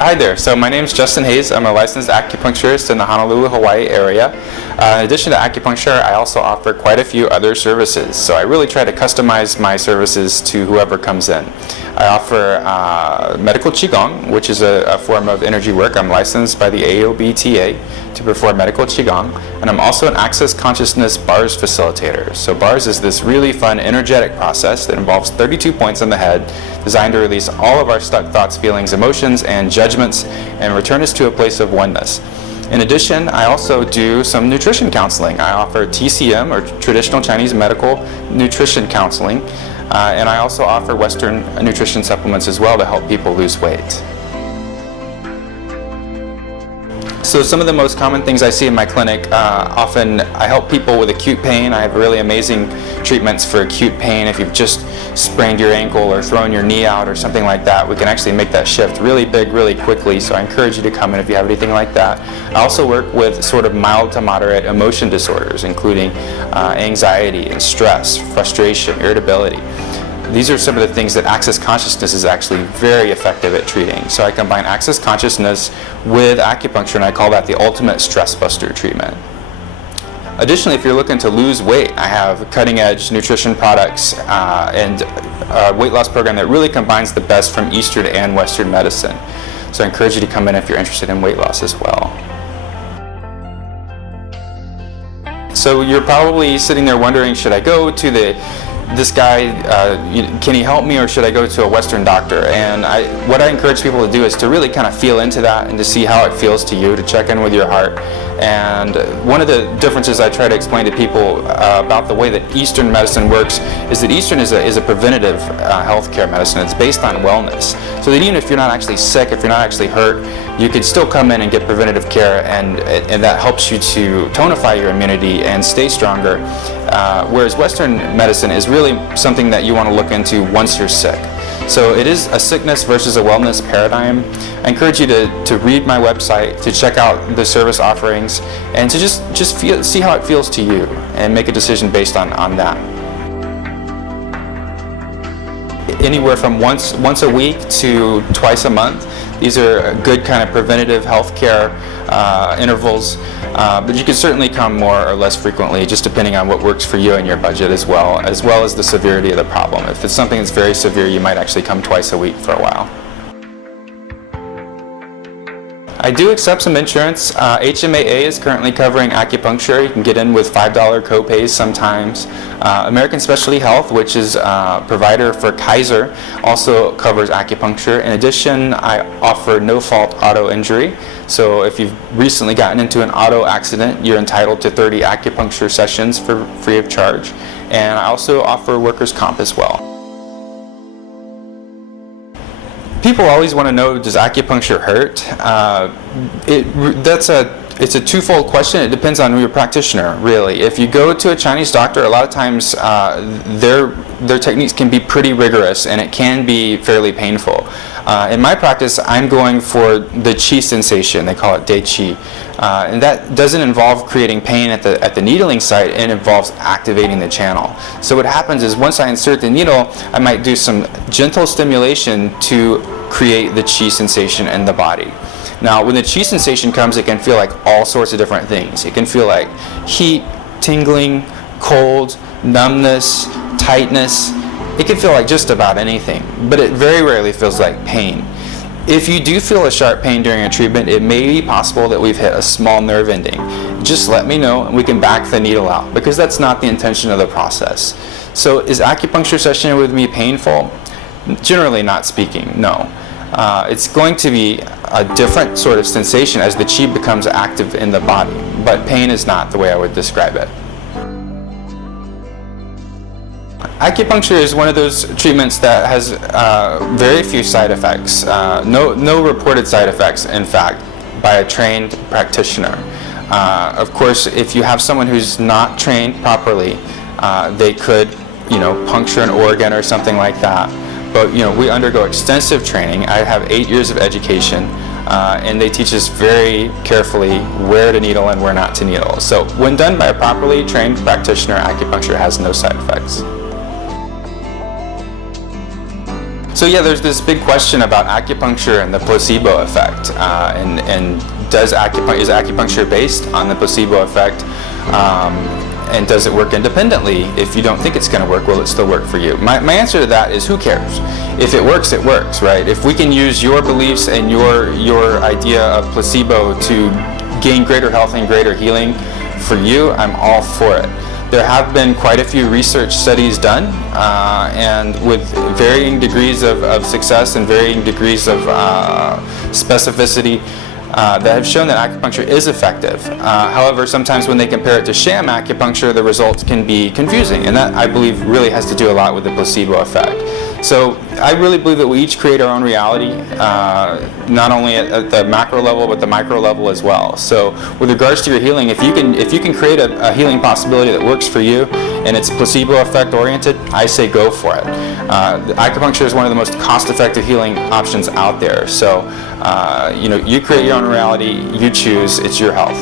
Hi there, so my name is Justin Hayes. I'm a licensed acupuncturist in the Honolulu, Hawaii area. In addition to acupuncture, I also offer quite a few other services. So I really try to customize my services to whoever comes in. I offer medical Qigong, which is a form of energy work. I'm licensed by the AOBTA to perform medical Qigong. And I'm also an Access Consciousness bars facilitator. So bars is this really fun, energetic process that involves 32 points on the head, designed to release all of our stuck thoughts, feelings, emotions, and judgments, and return us to a place of oneness. In addition, I also do some nutrition counseling. I offer TCM, or traditional Chinese medical nutrition counseling, and I also offer Western nutrition supplements as well to help people lose weight. So some of the most common things I see in my clinic, often I help people with acute pain. I have really amazing treatments for acute pain. If you've just sprained your ankle or thrown your knee out or something like that, we can actually make that shift really big, really quickly. So I encourage you to come in if you have anything like that. I also work with sort of mild to moderate emotion disorders, including anxiety and stress, frustration, irritability. These are some of the things that Access Consciousness is actually very effective at treating. So I combine Access Consciousness with acupuncture, and I call that the ultimate stress buster treatment. Additionally, if you're looking to lose weight, I have cutting-edge nutrition products and a weight loss program that really combines the best from Eastern and Western medicine. So I encourage you to come in if you're interested in weight loss as well. So you're probably sitting there wondering, should I go to this guy, can he help me, or should I go to a Western doctor? And what I encourage people to do is to really kind of feel into that and to see how it feels to you, to check in with your heart. And one of the differences I try to explain to people about the way that Eastern medicine works is that Eastern is a preventative healthcare medicine. It's based on wellness. So that even if you're not actually sick, if you're not actually hurt, you could still come in and get preventative care, and that helps you to tonify your immunity and stay stronger. Whereas Western medicine is really something that you want to look into once you're sick. So it is a sickness versus a wellness paradigm. I encourage you to read my website, to check out the service offerings, and to just see how it feels to you and make a decision based on that. Anywhere from once a week to twice a month. These are good kind of preventative health care intervals, but you can certainly come more or less frequently, just depending on what works for you and your budget as well as the severity of the problem. If it's something that's very severe, you might actually come twice a week for a while. I do accept some insurance. HMAA is currently covering acupuncture. You can get in with $5 co-pays sometimes. American Specialty Health, which is a provider for Kaiser, also covers acupuncture. In addition, I offer no-fault auto injury. So if you've recently gotten into an auto accident, you're entitled to 30 acupuncture sessions for free of charge. And I also offer workers' comp as well. People always want to know, does acupuncture hurt? It's a twofold question. It depends on your practitioner, really. If you go to a Chinese doctor, a lot of times their techniques can be pretty rigorous, and it can be fairly painful. In my practice, I'm going for the qi sensation. They call it dei qi. And that doesn't involve creating pain at the needling site. It involves activating the channel. So what happens is, once I insert the needle, I might do some gentle stimulation to create the qi sensation in the body. Now, when the qi sensation comes, it can feel like all sorts of different things. It can feel like heat, tingling, cold, numbness, tightness. It can feel like just about anything, but it very rarely feels like pain. If you do feel a sharp pain during a treatment, it may be possible that we've hit a small nerve ending. Just let me know and we can back the needle out, because that's not the intention of the process. So is acupuncture session with me painful? Generally not speaking, no. It's going to be a different sort of sensation as the qi becomes active in the body, but pain is not the way I would describe it. Acupuncture is one of those treatments that has very few side effects, no reported side effects, in fact, by a trained practitioner. Of course, if you have someone who's not trained properly, they could, puncture an organ or something like that. But we undergo extensive training. I have 8 years of education, and they teach us very carefully where to needle and where not to needle. So when done by a properly trained practitioner, acupuncture has no side effects. So yeah, there's this big question about acupuncture and the placebo effect, and is acupuncture based on the placebo effect, and does it work independently? If you don't think it's going to work, will it still work for you? My answer to that is, who cares? If it works, right? If we can use your beliefs and your idea of placebo to gain greater health and greater healing for you, I'm all for it. There have been quite a few research studies done, and with varying degrees of success and varying degrees of specificity, that have shown that acupuncture is effective. However, sometimes when they compare it to sham acupuncture, the results can be confusing, and that, I believe, really has to do a lot with the placebo effect. So I really believe that we each create our own reality, not only at the macro level, but the micro level as well. So with regards to your healing, if you can create a healing possibility that works for you, and it's placebo effect oriented, I say go for it. Acupuncture is one of the most cost-effective healing options out there. So you create your own reality, you choose, it's your health.